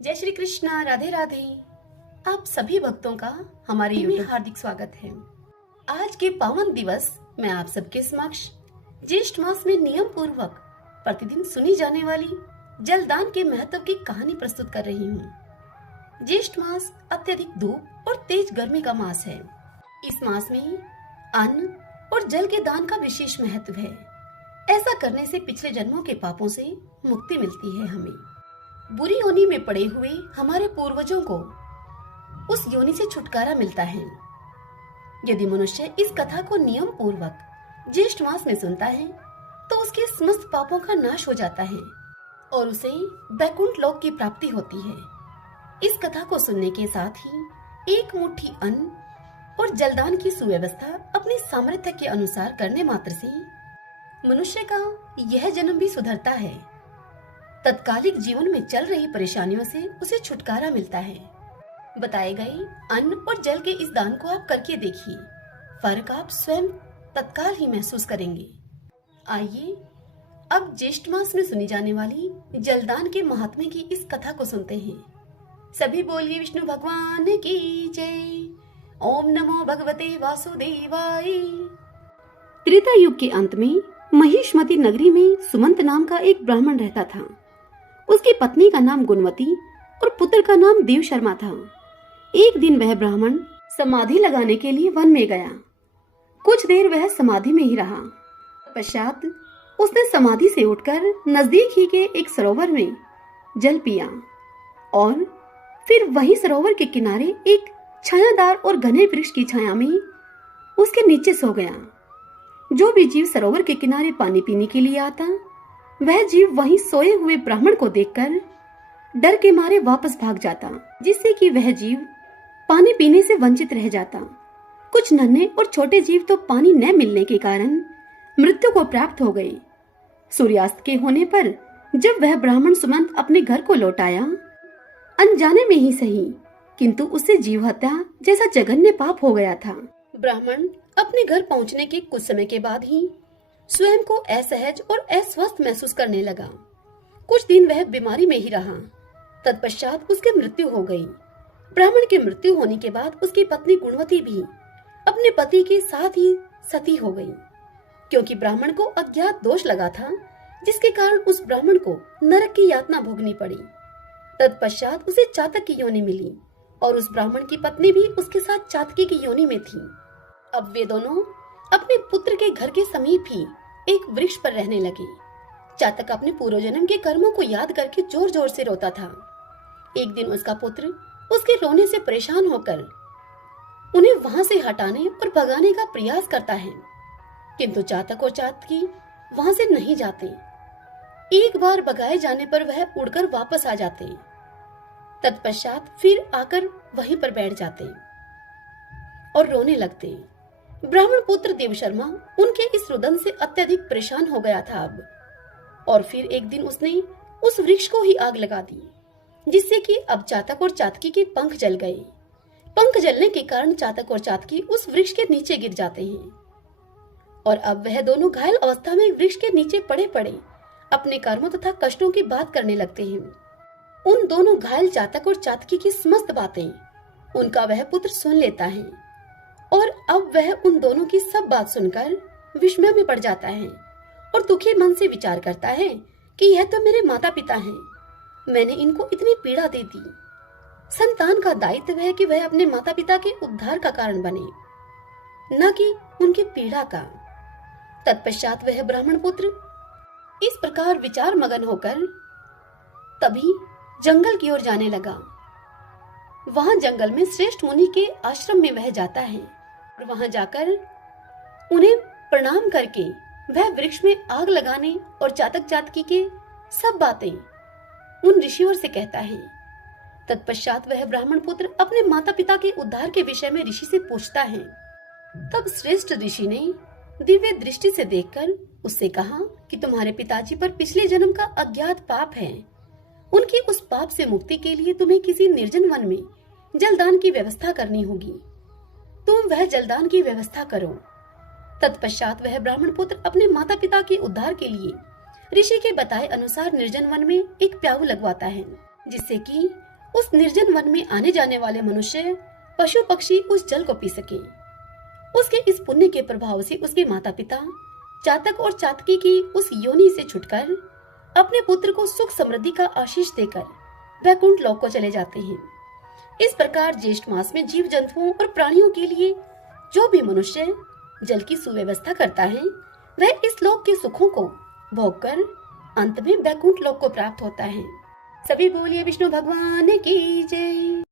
जय श्री कृष्णा, राधे राधे। आप सभी भक्तों का हमारे YouTube में हार्दिक स्वागत है। आज के पावन दिवस मैं आप सबके समक्ष ज्येष्ठ मास में नियम पूर्वक प्रतिदिन सुनी जाने वाली जलदान के महत्व की कहानी प्रस्तुत कर रही हूँ। ज्येष्ठ मास अत्यधिक धूप और तेज गर्मी का मास है। इस मास में अन्न और जल के दान का विशेष महत्व है। ऐसा करने से पिछले जन्मों के पापों से मुक्ति मिलती है। हमें बुरी योनि में पड़े हुए हमारे पूर्वजों को उस योनि से छुटकारा मिलता है। यदि मनुष्य इस कथा को नियम पूर्वक ज्येष्ठ मास में सुनता है तो उसके समस्त पापों का नाश हो जाता है और उसे बैकुंठ लोक की प्राप्ति होती है। इस कथा को सुनने के साथ ही एक मुट्ठी अन्न और जलदान की सुव्यवस्था अपने सामर्थ्य के अनुसार करने मात्र से मनुष्य का यह जन्म भी सुधरता है। तत्कालिक जीवन में चल रही परेशानियों से उसे छुटकारा मिलता है। बताए गए अन्न और जल के इस दान को आप करके देखिए, फर्क आप स्वयं तत्काल ही महसूस करेंगे। आइए अब ज्येष्ठ मास में सुनी जाने वाली जलदान के महात्म्य की इस कथा को सुनते हैं। सभी बोलिए विष्णु भगवान की जय। ओम नमो भगवते वासुदेवाय। त्रेता युग के अंत में महिष्मती नगरी में सुमंत नाम का एक ब्राह्मण रहता था। उसकी पत्नी का नाम गुणवती और पुत्र का नाम देव शर्मा था। एक दिन वह ब्राह्मण समाधि लगाने के लिए वन में गया। कुछ देर वह समाधि में ही रहा। पश्चात उसने समाधि से उठकर नजदीक ही के एक सरोवर में जल पिया और फिर वही सरोवर के किनारे एक छायादार और घने वृक्ष की छाया में उसके नीचे सो गया। जो भी जीव सरोवर के किनारे पानी पीने के लिए आता, वह जीव वहीं सोए हुए ब्राह्मण को देखकर डर के मारे वापस भाग जाता, जिससे कि वह जीव पानी पीने से वंचित रह जाता। कुछ नन्हे और छोटे जीव तो पानी न मिलने के कारण मृत्यु को प्राप्त हो गए। सूर्यास्त के होने पर जब वह ब्राह्मण सुमंत अपने घर को लौट आया, अनजाने में ही सही, किंतु उससे जीव हत्या जैसा जघन्य पाप हो गया था। ब्राह्मण अपने घर पहुंचने के कुछ समय के बाद ही स्वयं को असहज और अस्वस्थ महसूस करने लगा। कुछ दिन वह बीमारी में ही रहा। तत्पश्चात उसकी मृत्यु हो गई। ब्राह्मण की मृत्यु होने के बाद उसकी पत्नी गुणवती भी अपने पति के साथ ही सती हो गई, क्योंकि ब्राह्मण को अज्ञात दोष लगा था, जिसके कारण उस ब्राह्मण को नरक की यातना भोगनी पड़ी। तत्पश्चात उसे चातक की योनि मिली और उस ब्राह्मण की पत्नी भी उसके साथ चातकी की योनि में थी। अब वे दोनों अपने पुत्र के घर के समीप ही एक वृक्ष पर रहने लगे। चातक अपने पूर्व जन्म के कर्मों को याद करके जोर जोर से रोता था। एक दिन उसका पुत्र उसके रोने से परेशान होकर उन्हें वहां से हटाने और भगाने का प्रयास करता है, किंतु चातक और चातकी वहां से नहीं जाते। एक बार भगाए जाने पर वह उड़कर वापस आ जाते। तत्पश्चात फिर आकर वहीं पर बैठ जाते और रोने लगते। ब्राह्मण पुत्र देव शर्मा उनके इस रुदन से अत्यधिक परेशान हो गया था अब, और फिर एक दिन उसने उस वृक्ष को ही आग लगा दी, जिससे कि अब चातक और चातकी के पंख जल गए। पंख जलने के कारण चातक और चातकी उस वृक्ष के नीचे गिर जाते हैं और अब वह दोनों घायल अवस्था में वृक्ष के नीचे पड़े पड़े अपने कर्मों तथा कष्टों की बात करने लगते हैं। उन दोनों घायल चातक और चातकी की समस्त बातें उनका वह पुत्र सुन लेता है और अब वह उन दोनों की सब बात सुनकर विस्मय में पड़ जाता है और दुखी मन से विचार करता है कि यह तो मेरे माता पिता हैं, मैंने इनको इतनी पीड़ा दे दी। संतान का दायित्व है कि वह अपने माता पिता के उद्धार का कारण बने, न कि उनकी पीड़ा का। तत्पश्चात वह ब्राह्मण पुत्र इस प्रकार विचार मगन होकर तभी जंगल की ओर जाने लगा। वहां जंगल में श्रेष्ठ मुनि के आश्रम में वह जाता है और वहां जाकर उन्हें प्रणाम करके वह वृक्ष में आग लगाने और चातक चातकी के सब बातें उन ऋषियों से कहता है। तत्पश्चात वह ब्राह्मण पुत्र अपने माता पिता के उद्धार के विषय में ऋषि से पूछता है। तब श्रेष्ठ ऋषि ने दिव्य दृष्टि से देखकर उससे कहा कि तुम्हारे पिताजी पर पिछले जन्म का अज्ञात पाप है। उनके उस पाप से मुक्ति के लिए तुम्हें किसी निर्जन वन में जलदान की व्यवस्था करनी होगी। तुम वह जलदान की व्यवस्था करो। तत्पश्चात वह ब्राह्मण पुत्र अपने माता पिता के उद्धार के लिए ऋषि के बताए अनुसार निर्जन वन में एक प्याऊ लगवाता है, जिससे कि उस निर्जन वन में आने जाने वाले मनुष्य, पशु पक्षी उस जल को पी सके। उसके इस पुण्य के प्रभाव से उसके माता पिता चातक और चातकी की उस योनि से छुटकर अपने पुत्र को सुख समृद्धि का आशीष देकर वैकुंठ लोक को चले जाते हैं। इस प्रकार ज्येष्ठ मास में जीव जंतुओं और प्राणियों के लिए जो भी मनुष्य जल की सुव्यवस्था करता है, वह इस लोक के सुखों को भोगकर अंत में वैकुंठ लोक को प्राप्त होता है। सभी बोलिए विष्णु भगवान की जय।